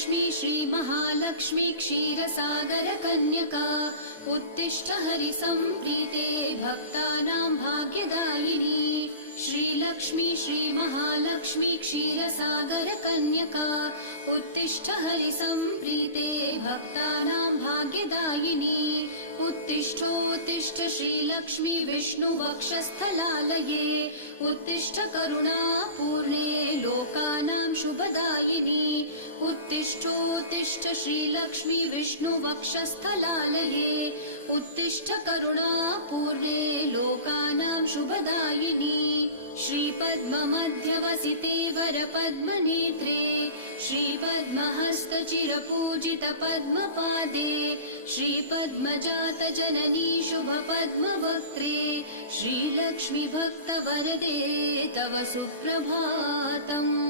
श्रीलक्ष्मी श्रीमहालक्ष्मी क्षीरसागरकन्यका उत्तिष्ठ हरिसम्प्रीते भक्तानां भाग्यदायिनी। श्रीलक्ष्मी श्रीमहालक्ष्मी क्षीरसागरकन्यका उत्तिष्ठ हरिसम्प्रीते भक्तानां भाग्यदायिनी। उत्तिष्ठोत्तिष्ठ श्रीलक्ष्मी विष्णुवक्षस्थलालये उत्तिष्ठ करुणापूर्णे लोकानां शुभदायिनी। उत्तिष्ठोत्तिष्ठ श्रीलक्ष्मी विष्णुवक्षस्थलालये उत्तिष्ठ करुणापूर्णे लोकानां शुभदायिनी। श्रीपद्ममध्यवसिते वरपद्मनेत्रे श्रीपद्महस्तचिरपूजितपद्मपादे श्रीपद्मजातजननी शुभपद्मवक्त्रे श्रीलक्ष्मी भक्तवरदे तव सुप्रभातम्।